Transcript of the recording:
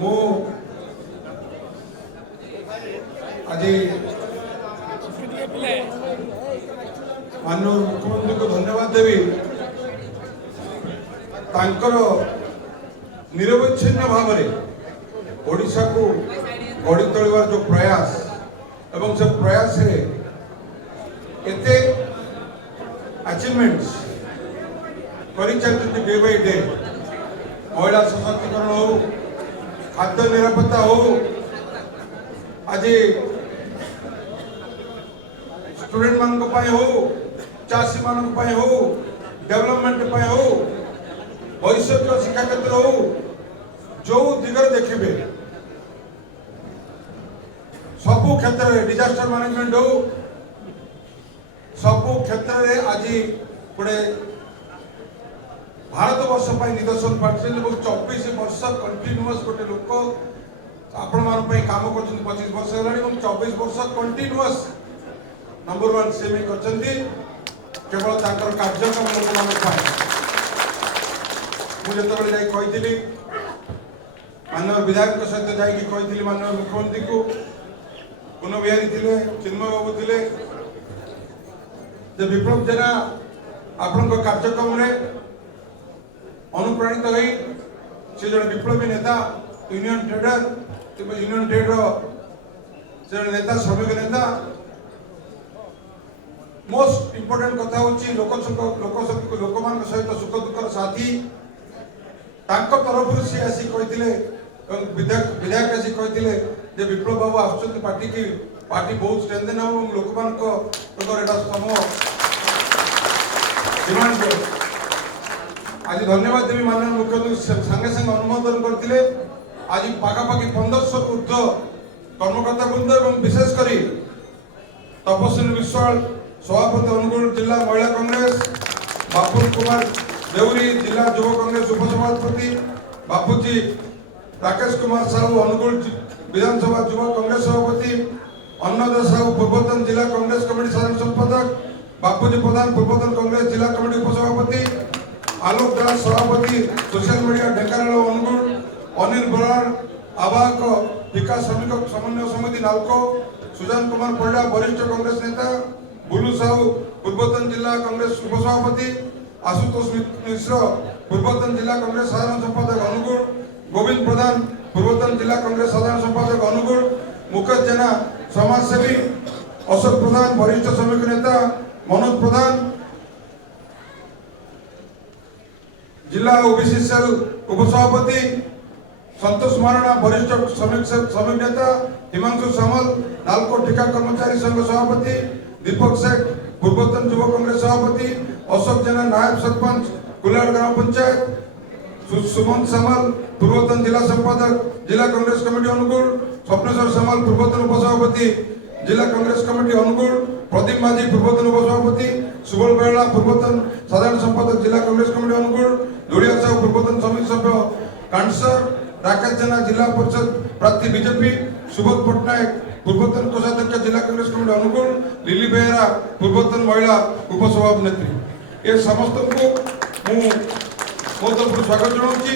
मु आज माननीय मुख्यमंत्री को धन्यवाद देवी तांकर निरवच्छिन्न भाव ओडिशा को गढ़ी तोड़वार जो प्रयास एवं से प्रयास एते अचीवमेंट्स डे बाय डे महिला सशक्तिकरण हो खाद्य निरापत्ता हो आज स्टूडेंट मान हो चाषी मान हो डेवलपमेंट हो भविष्य शिक्षा क्षेत्र हो जो दिगरे देखिए सबु क्षेत्र में डिजास्टर मैनेजमेंट हो सबु क्षेत्र में आज गोटे भारत वर्ष निदर्शन पार्टी 24 वर्ष कंटिन्यूअस गोटे लोक आपण मान काम कर 25 वर्ष है 24 वर्ष कंटिन्यूअस नंबर 1 से केवल कार्यक्रम लोक मान मुझे कही माननीय विधायक सहित जाकि माननीय मुख्यमंत्री को पुनः बिहारी थे चिन्मय बाबू थे विप्लव जेना आपण कार्यक्रम रे अनुप्राणित हो जन विप्लवी नेता यूनियन ट्रेडर यूनियन ट्रेड से नेता श्रमिक नेता मोस्ट इंपोर्टेंट कथा हूँ लोक मान सहित सुख दुखर साथी तरफ सी आसी विधायक आसी कहते विप्लव बाबू आसुच्च पार्टी की पार्टी बहुत स्ट्रेंथन हो लोक मान डिमांड आज धन्यवाद देवी माननीय मुख्यमंत्री संगे संगे अनुमोदन करते आज पाखापाखि 1500 ऊर्ध कर्मकर्ता वृंद और विशेषकर तपस्विनी विश्वाल सभापति अनुगुल जिला महिला कांग्रेस बापुल कुमार देउरी जिला युव कांग्रेस उपसभापति बापूजी राकेश कुमार साहू अनुगुल विधानसभा युवा कांग्रेस सभापति अन्नदा साहू पूर्वतन जिला कांग्रेस कमिटी साधारण संपादक बापूजी प्रधान पूर्वतन कांग्रेस जिला कमिटी उपसभापति आलोक दास सभापति सोशल मीडिया ढेंकानाल अनुगुल अनिल बराड़ आवाहक विकास श्रमिक समन्वय समिति नालको सुजान कुमार परिडा वरिष्ठ कांग्रेस नेता बुलू साहू पूर्वतन जिला कांग्रेस उपसभापति आशुतोष मिश्र पूर्वतन जिला कांग्रेस साधारण संपादक अनुगुल गोविंद प्रधान पूर्वतन जिला कांग्रेस साधारण संपादक अनुगुल मुकेश जेना समाजसेवी अशोक प्रधान वरिष्ठ श्रमिक नेता मनोज प्रधान जिला ओबीसी सेल उपसभापति संतोष महाराणा वरिष्ठ श्रमिक नेता हिमांशु सामल नालको ठिका कर्मचारी संघ सभापति दीपक शेख पूर्वतन युव कांग्रेस सभापति अशोक जेना नायब सरपंच कुलाड़ ग्राम पंचायत सुमन सामल पूर्वतन जिला संपादक जिला कांग्रेस कमेटी अनुगुल स्वप्नेश्वर सामल पूर्वतन उपसभापति जिला कांग्रेस कमेटी अनुगुल प्रदीप माझी पूर्वतन उपसभापति सुबल बेला पूर्वतन साधारण संपादक जिला कांग्रेस कमेटी अनुगुल दुड़िया साहू पूर्वतन समिति सभ्य कांसर राकेश जेना जिला परिषद प्रार्थी बीजेपी सुबोध पट्टनायक पूर्वतन कोषाध्यक्ष जिला कांग्रेस कमेटी अनुगुल लिली बेहरा पूर्वतन महिला उपसभापति ये समस्त को मो तरफ स्वागत जनाऊँ।